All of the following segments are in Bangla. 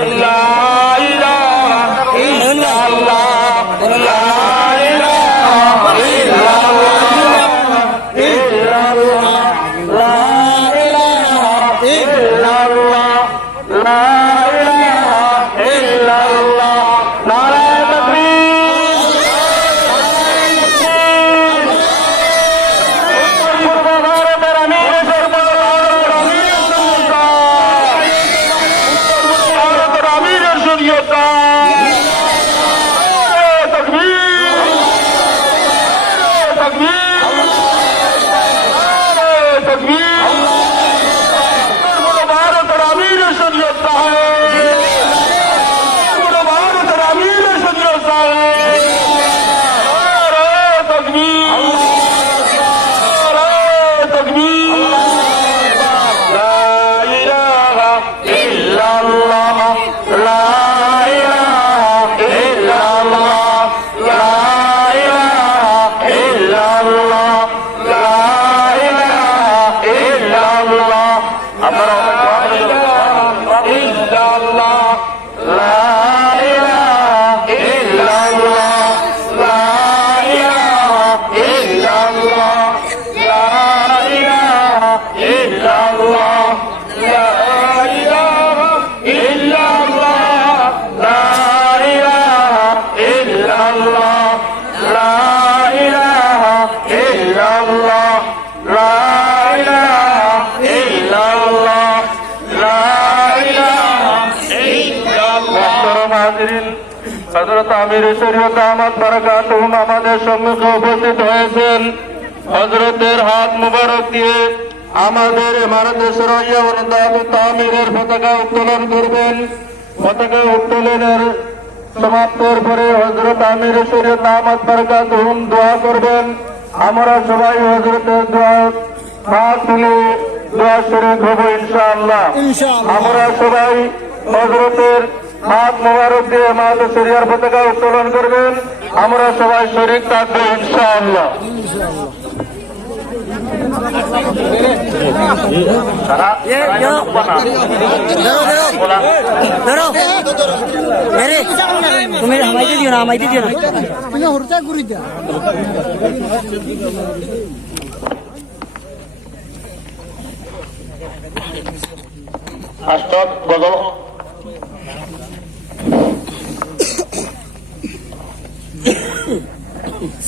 Allah. হযরত আমির শরীয়ত আহমদ বারাকাতুহুম আমাদের সম্মুখে উপস্থিত হয়েছেন। হযরতের হাত মুবারক দিয়ে আমাদের ইমারতে সরাইয়া তামিরের পতাকা উত্তোলন করবেন। পতাকা উত্তোলনের সমাপ্তর পরে হযরত আমির শরীয়ত আহমদ বারাকাতুহুম দোয়া করবেন। আমরা সবাই হযরতের দোয়া পা তুলে দোয়া শরীক হব ইনশাআল্লাহ। আমরা সবাই হজরতের হাত মোবারক দিয়ে মাহাতো শরিয়ার পতাকা উত্তোলন করবেন। আমরা সবাই শরীর থাকব ইনশাআল্লাহ। তুমি আমাইতে দিও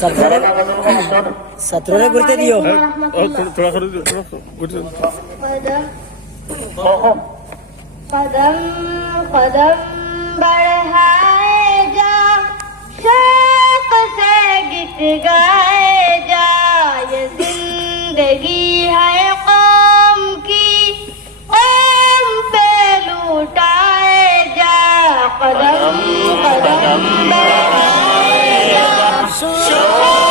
सत्रह सत्रह गुरते दियो। थोड़ा थोड़ा कदम कदम बढ़ाए जा शौक से गीत गाए जा। ये ज़िंदगी है कौम की कौम पे लूटाए जा। कदम कदम बढ़ाए 雄风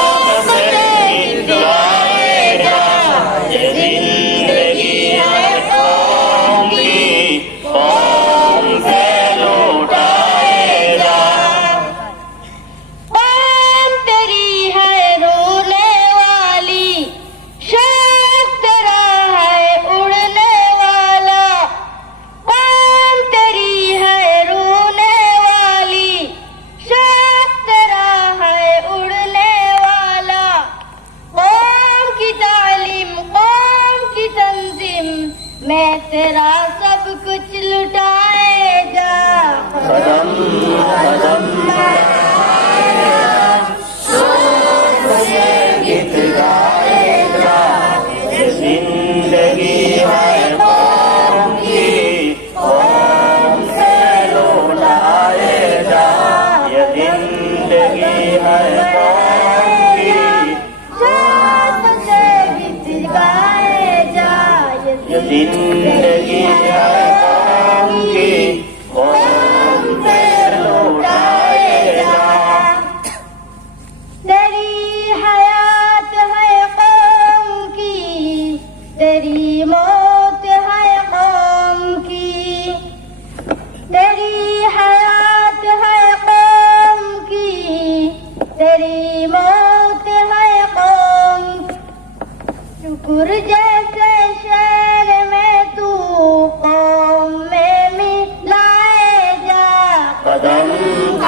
ये जिंदगी है कौम की कौम से लौटाएगा तेरी हयात है कौम की तेरी मौत है कौम की तेरी हयात है कौम की तेरी मौत है कौम शुक्र जैसे शहर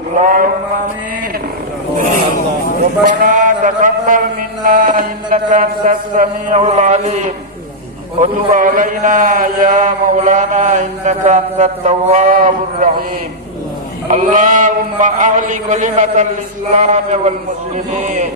اللهم آمين. ربنا تقبل منا إنك أنت السميع العليم. وتب علينا يا مولانا إنك أنت التواب الرحيم. اللهم أعل كلمة الإسلام والمسلمين.